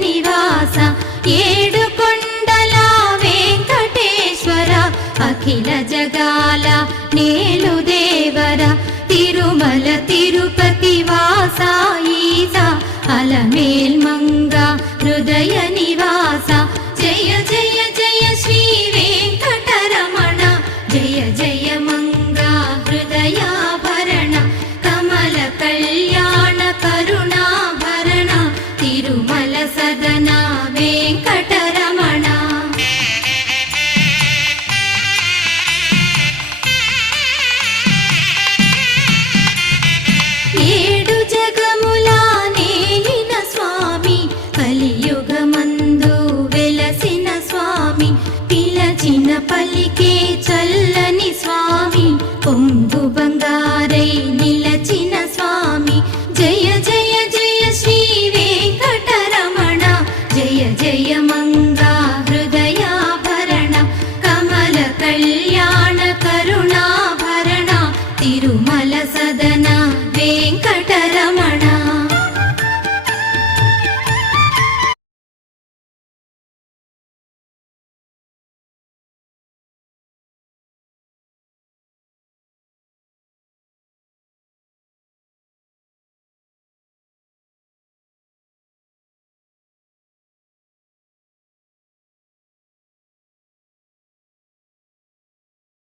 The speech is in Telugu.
నివాస ఏడుకొండల వెంకటేశ్వర అఖిల జగాల నేలు దేవర తిరుమల తిరుపతి వాస ఈస అలమేల్ మంగ హృదయ నివాస జయ జయ జయ శ్రీ వెంకటరమణ జయ జయ మంగ హృదయాభరణ కమల కళ్యాణ కరుణాభరణ తిరుమల సదన వెంకటరమణ. ఏడు జగముల నేలిన స్వామి కలియుగమందు వెలసిన స్వామి పిలచిన పలికే చల్ల